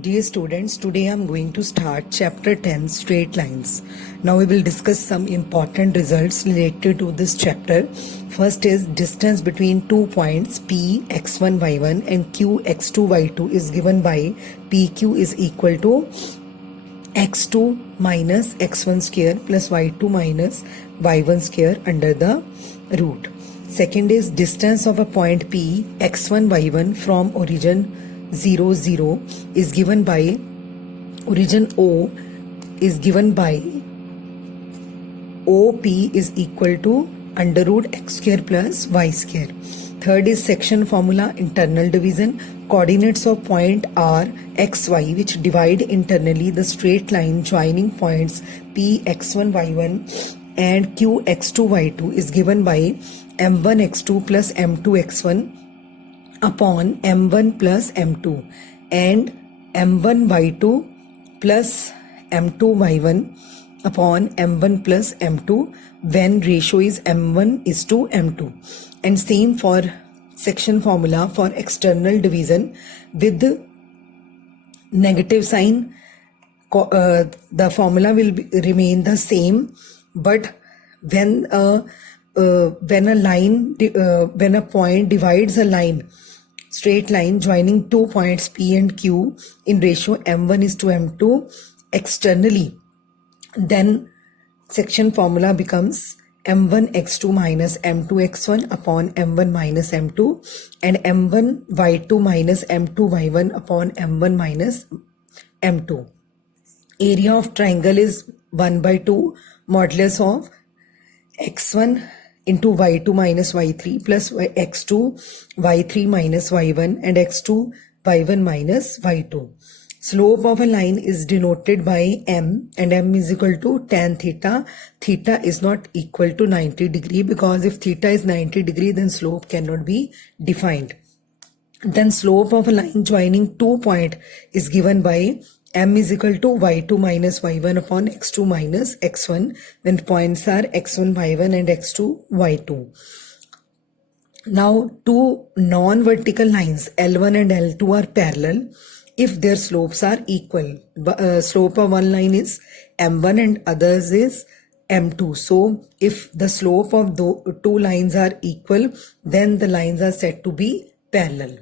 Dear students, today I am going to start chapter 10 straight lines. Now we will discuss some important results related to this chapter. First is distance between 2 points P x1 y1 and Q x2 y2 is given by PQ is equal to x2 minus x1 square plus y2 minus y1 square under the root. Second is distance of a point P x1 y1 from origin 0 0 is given by origin O is given by OP is equal to under root x square plus y square. Third is section formula internal division. Coordinates of point are xy which divide internally the straight line joining points P x1 y1 and Q x2 y2 is given by m1 x2 plus m2 x1 upon m1 plus m2 and m1 y2 plus m2 y1 upon m1 plus m2 when ratio is m1 is to m2. And same for section formula for external division with negative sign. The formula will remain the same, but when a point divides a line, straight line joining 2 points P and Q in ratio m1 is to m2 externally, then section formula becomes m1 x2 minus m2 x1 upon m1 minus m2 and m1 y2 minus m2 y1 upon m1 minus m2. Area of triangle is 1 by 2 modulus of x1 into y2 minus y3 plus x2 y3 minus y1 and x2 y1 minus y2. Slope of a line is denoted by m and m is equal to tan theta. Theta is not equal to 90 degree because if theta is 90 degree then slope cannot be defined. Then slope of a line joining 2 points is given by m is equal to y2 minus y1 upon x2 minus x1 when points are x1 y1 and x2 y2. Now two non-vertical lines L1 and L2 are parallel if their slopes are equal. Slope of one line is m1 and others is m2. So if the slope of the two lines are equal, then the lines are said to be parallel.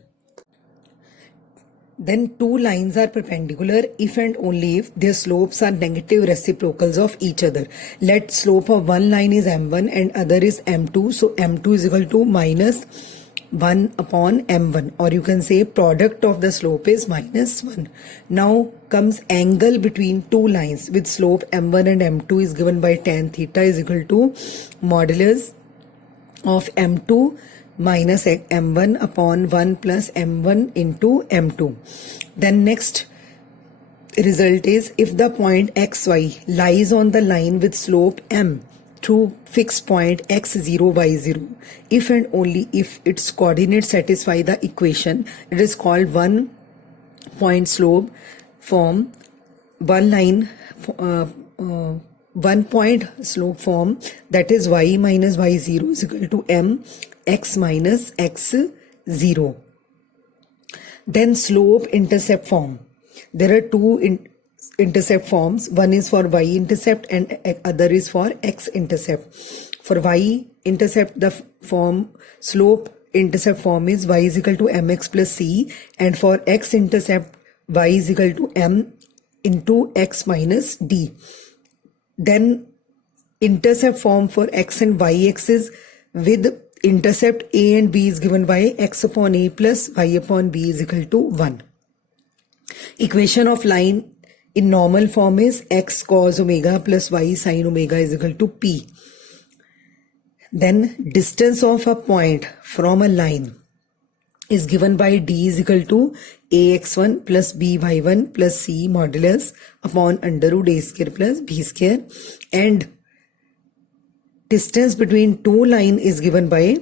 Then two lines are perpendicular if and only if their slopes are negative reciprocals of each other. Let slope of one line is m1 and other is m2. So m2 is equal to minus 1 upon m1, or you can say product of the slope is minus 1. Now comes angle between two lines with slope m1 and m2 is given by tan theta is equal to modulus of m2 minus m1 upon 1 plus m1 into m2. Then next result is if the point xy lies on the line with slope m through fixed point x0 y0, if and only if its coordinates satisfy the equation, it is called one point slope form, one point slope form, that is y minus y0 is equal to m x minus x0. Then slope intercept form. There are two intercept forms. One is for y-intercept and other is for x-intercept. For y-intercept, the form slope intercept form is y is equal to mx plus c, and for x-intercept y is equal to m into x minus d. Then intercept form for x and y axis with intercept a and b is given by x upon a plus y upon b is equal to 1. Equation of line in normal form is x cos omega plus y sin omega is equal to p. Then distance of a point from a line is given by d is equal to ax1 plus by1 plus c modulus upon under root a square plus b square, and distance between two lines is given by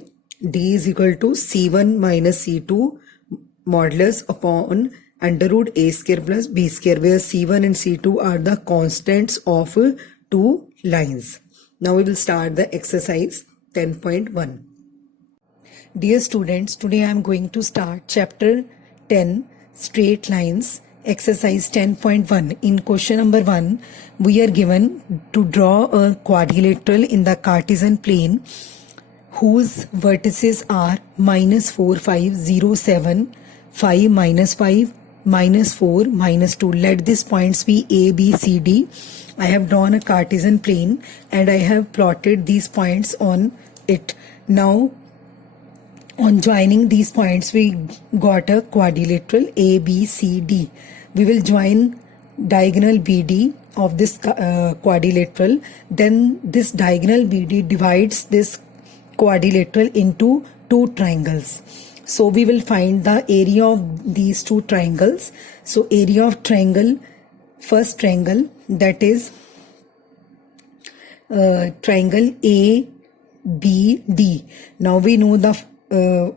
d is equal to c1 minus c2 modulus upon under root a square plus b square, where c1 and c2 are the constants of two lines. Now we will start the exercise 10.1. Dear students, today I am going to start chapter 10 straight lines Exercise 10.1. In question number 1, we are given to draw a quadrilateral in the Cartesian plane whose vertices are -4, 5, 0, 7, 5, -5, -4, -2. Let these points be A, B, C, D. I have drawn a Cartesian plane and I have plotted these points on it. Now, on joining these points, we got a quadrilateral A, B, C, D. We will join diagonal BD of this quadrilateral. Then this diagonal BD divides this quadrilateral into two triangles. So we will find the area of these two triangles. So area of triangle, first triangle, that is triangle ABD. Now we know the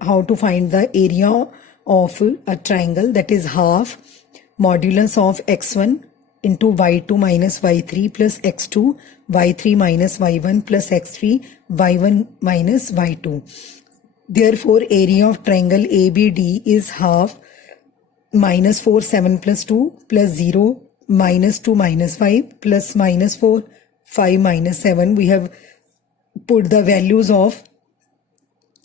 how to find the area of a triangle, that is half modulus of x1 into y2 minus y3 plus x2 y3 minus y1 plus x3 y1 minus y2. Therefore, area of triangle ABD is half -4 7 plus 2 plus 0 -2 minus 5 plus -4 5 minus 7. We have put the values of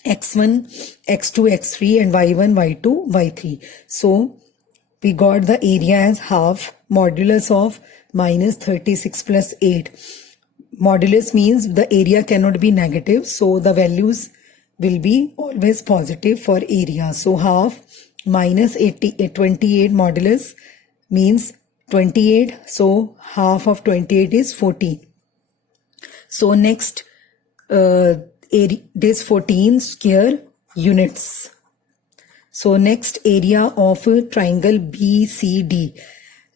x1, x2, x3 and y1, y2, y3. So we got the area as half modulus of -36 plus 8. Modulus means the area cannot be negative, so the values will be always positive for area. So half minus 28 modulus means 28. So half of 28 is 14. So next this 14 square units. So next area of triangle BCD.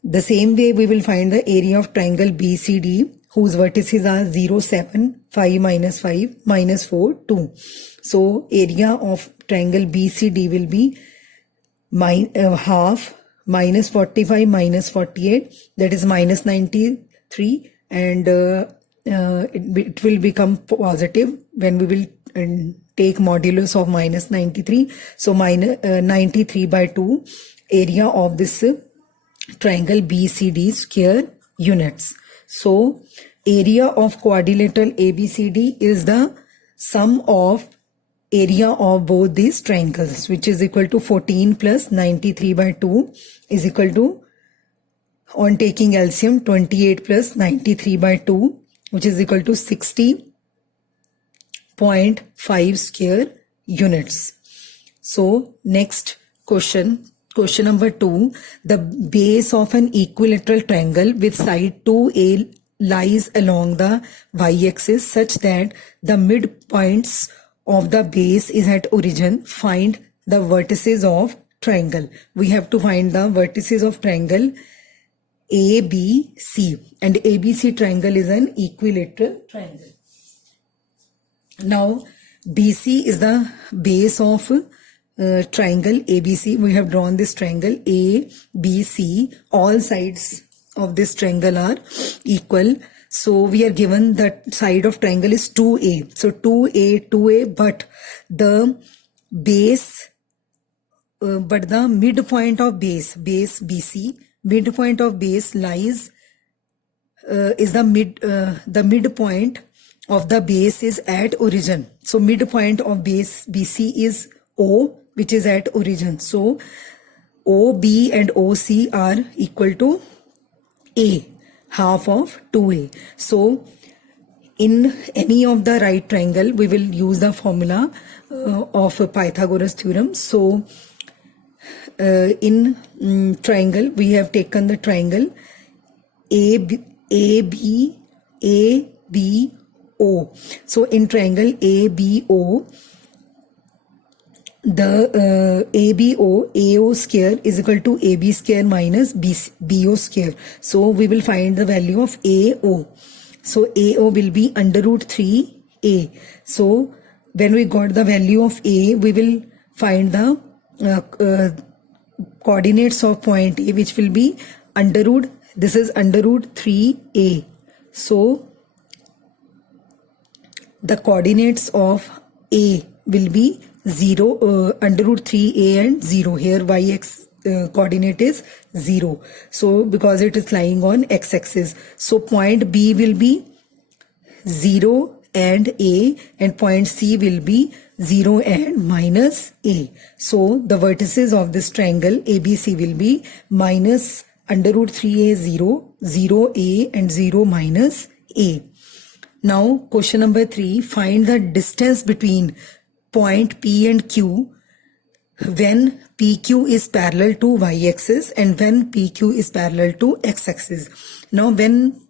The same way we will find the area of triangle BCD whose vertices are 0, 7, 5, -5, -4, 2. So area of triangle BCD will be half -45 -48, that is -93, and it will become positive when we will take modulus of -93. So -93 by 2 area of this triangle BCD square units. So area of quadrilateral ABCD is the sum of area of both these triangles, which is equal to 14 plus 93 by 2 is equal to, on taking LCM, 28 plus 93 by 2, which is equal to 60.5 square units. So next question number 2. The base of an equilateral triangle with side 2A lies along the y-axis such that the midpoints of the base is at origin. Find the vertices of triangle. We have to find the vertices of triangle ABC, and ABC triangle is an equilateral triangle. Now BC is the base of triangle ABC. We have drawn this triangle ABC. All sides of this triangle are equal. So we are given that side of triangle is 2A. So 2A, but the base, but the midpoint of base BC, midpoint of base lies is the midpoint of the base is at origin. So midpoint of base BC is O, which is at origin. So OB and OC are equal to A, half of 2A. So in any of the right triangle, we will use the formula of Pythagoras theorem. So in triangle, we have taken the triangle ABO. So in triangle ABO, the AO square is equal to AB square minus BO square. So we will find the value of AO. So AO will be under root 3A. So when we got the value of A, we will find the coordinates of point A, which will be under root 3A. So the coordinates of A will be 0, under root 3A and 0. Here y-x coordinate is 0. So because it is lying on x-axis. So point B will be 0 and A, and point C will be 0 and minus A. So the vertices of this triangle ABC will be minus under root 3A 0, 0A and 0 minus A. Now question number 3, find the distance between point P and Q when PQ is parallel to y-axis and when PQ is parallel to x-axis. Now when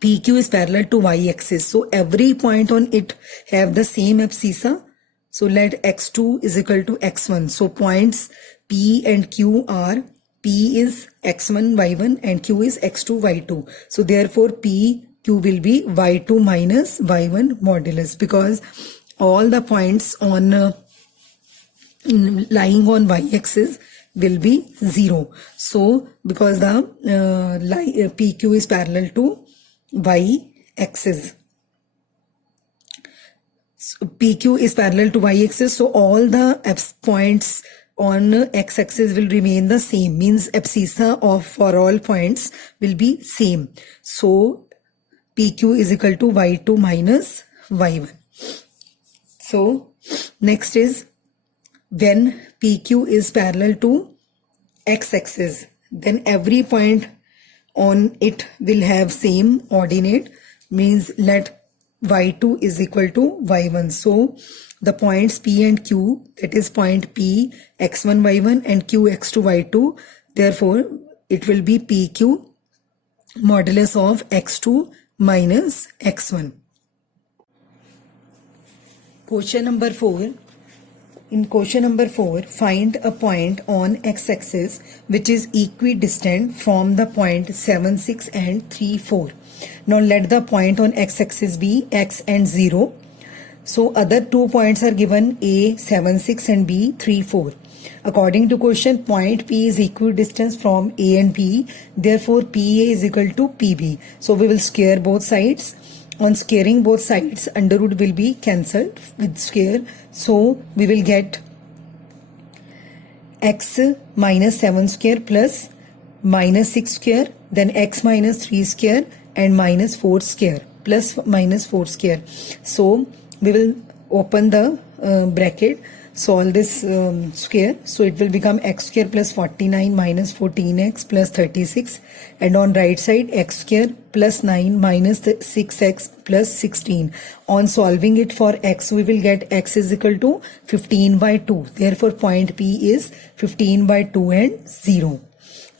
PQ is parallel to y-axis, so every point on it have the same abscissa. So let x2 is equal to x1. So points P and Q are, P is x1 y1 and Q is x2 y2. So therefore PQ will be y2 minus y1 modulus, because all the points on lying on y-axis will be 0. So because the PQ is parallel to y-axis. So PQ is parallel to y-axis, so all the points on x-axis will remain the same, means abscissa of for all points will be same. So PQ is equal to y2 minus y1. So next is, when PQ is parallel to x-axis, then every point on it will have same ordinate, means let y2 is equal to y1. So the points P and Q, that is point P x1 y1 and Q x2 y2, therefore it will be PQ modulus of x2 minus x1. Question number 4. In question number 4, find a point on x-axis which is equidistant from the point 7, 6 and 3, 4. Now let the point on x-axis be x and 0. So other two points are given, A 7, 6 and B 3, 4. According to question, point P is equidistant from A and B. Therefore PA is equal to PB. So we will square both sides. On squaring both sides, under root will be cancelled with square. So we will get x minus 7 square plus minus 6 square, then x minus 3 square and minus 4 square plus minus 4 square. So we will open the bracket, solve this square. So it will become x square plus 49 minus 14x plus 36, and on right side x square plus 9 minus 6x plus 16. On solving it for x, we will get x is equal to 15 by 2. Therefore point P is 15 by 2 and 0.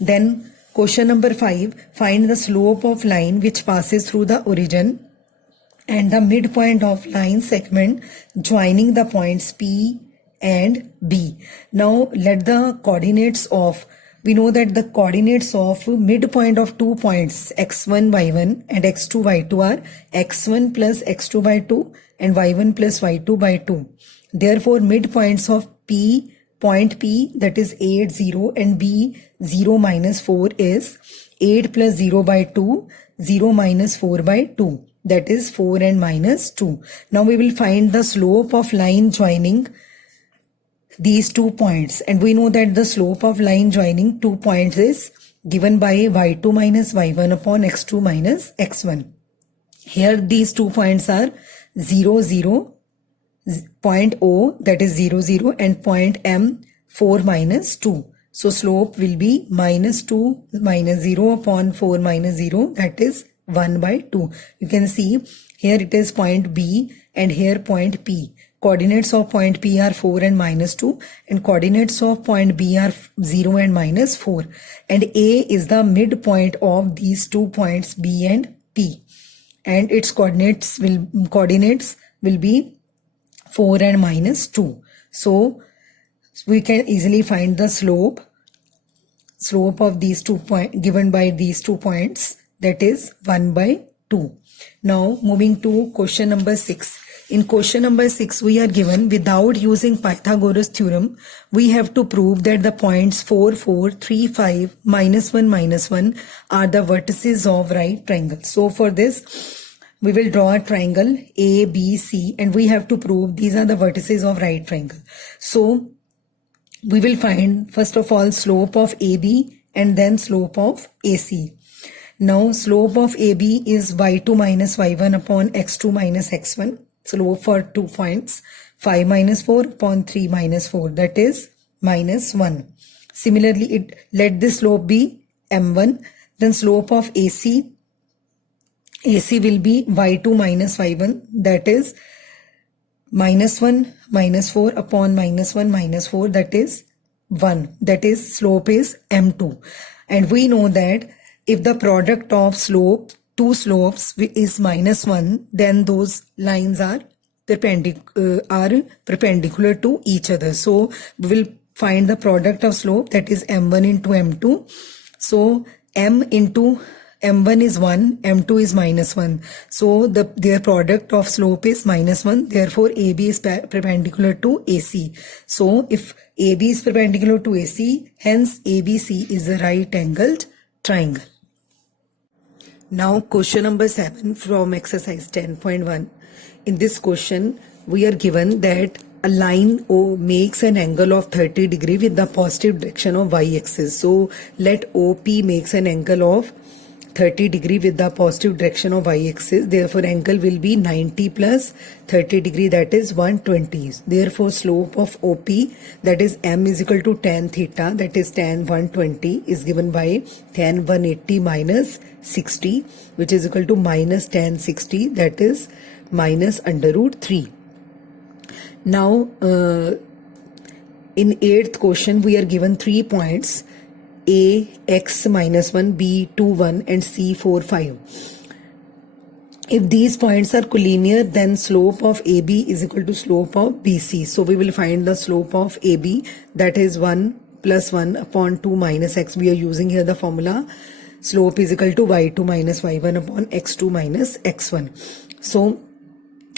Then question number 5, find the slope of line which passes through the origin and the midpoint of line segment joining the points P and B. Now let the coordinates of, we know that the coordinates of midpoint of 2 points x1 y1 and x2 y2 are x1 plus x2 by 2 and y1 plus y2 by 2. Therefore midpoints of P, point P, that is 8 0 and B 0 minus 4 is 8 plus 0 by 2, 0 minus 4 by 2, that is 4 and minus 2. Now we will find the slope of line joining these 2 points, and we know that the slope of line joining 2 points is given by y2 minus y1 upon x2 minus x1. Here these 2 points are 0 0, point O, that is 0 0, and point M 4 minus 2. So slope will be minus 2 minus 0 upon 4 minus 0, that is 1 by 2. You can see here it is point B and here point P. Coordinates of point P are 4 and minus 2, and coordinates of point B are 0 and minus 4. And A is the midpoint of these 2 points B and P. And its coordinates will be 4 and minus 2. So we can easily find the slope of these 2 points given by these 2 points, that is 1 by 2. Now moving to question number 6. In question number 6, we are given, without using Pythagoras theorem, we have to prove that the points 4, 4, 3, 5, minus 1 are the vertices of right triangle. So for this, we will draw a triangle A, B, C, and we have to prove these are the vertices of right triangle. So we will find, first of all, slope of AB and then slope of AC. Now slope of AB is y2 minus y1 upon x2 minus x1. Slope for 2 points, 5 minus 4 upon 3 minus 4, that is minus 1. Similarly, let this slope be m1. Then slope of AC will be y2 minus y1, that is minus 1 minus 4 upon minus 1 minus 4, that is 1. That is slope is m2. And we know that if the product of two slopes is minus 1, then those lines are perpendicular to each other. So we will find the product of slope, that is m1 into m2. So m into m1 is 1, m2 is minus 1. So their product of slope is minus 1. Therefore, AB is perpendicular to AC. So if AB is perpendicular to AC, hence ABC is a right angled triangle. Now question number 7 from exercise 10.1. In this question, we are given that a line O makes an angle of 30 degree with the positive direction of y-axis. So let OP makes an angle of 30 degree with the positive direction of y-axis. Therefore, angle will be 90 plus 30 degree, that is 120. Therefore, slope of OP, that is m is equal to tan theta, that is tan 120, is given by tan 180 minus 60, which is equal to minus tan 60, that is minus under root 3. Now, in 8th question, we are given 3 points. A, x minus 1, B, 2, 1 and C, 4, 5. If these points are collinear, then slope of AB is equal to slope of BC. So we will find the slope of AB, that is 1 plus 1 upon 2 minus x. We are using here the formula slope is equal to y2 minus y1 upon x2 minus x1. So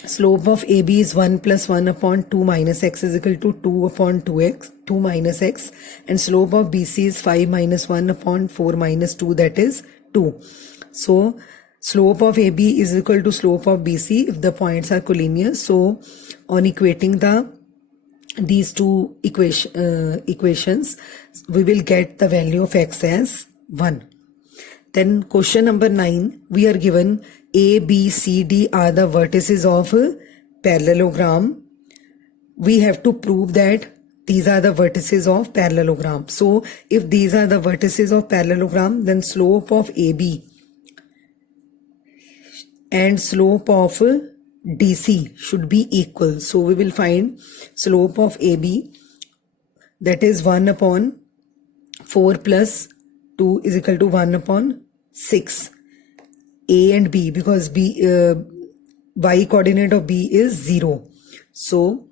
slope of AB is 1 plus 1 upon 2 minus x is equal to 2 upon 2x, 2 minus x, and slope of BC is 5 minus 1 upon 4 minus 2, that is 2. So slope of AB is equal to slope of BC if the points are collinear. So on equating these two equations, we will get the value of x as 1. Then question number 9, we are given A, B, C, D are the vertices of a parallelogram. We have to prove that these are the vertices of parallelogram. So if these are the vertices of parallelogram, then slope of AB and slope of DC should be equal. So we will find slope of AB, that is 1 upon 4 plus 2 is equal to 1 upon 6. A and B, because y coordinate of B is 0. So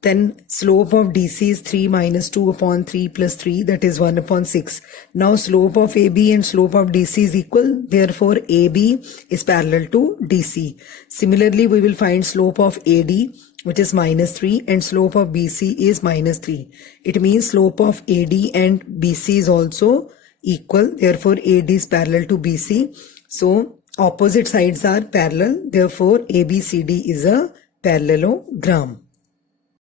then slope of DC is 3 minus 2 upon 3 plus 3, that is 1 upon 6. Now slope of AB and slope of DC is equal. Therefore, AB is parallel to DC. Similarly, we will find slope of AD, which is minus 3, and slope of BC is minus 3. It means slope of AD and BC is also equal. Therefore, AD is parallel to BC. So opposite sides are parallel. Therefore, ABCD is a parallelogram.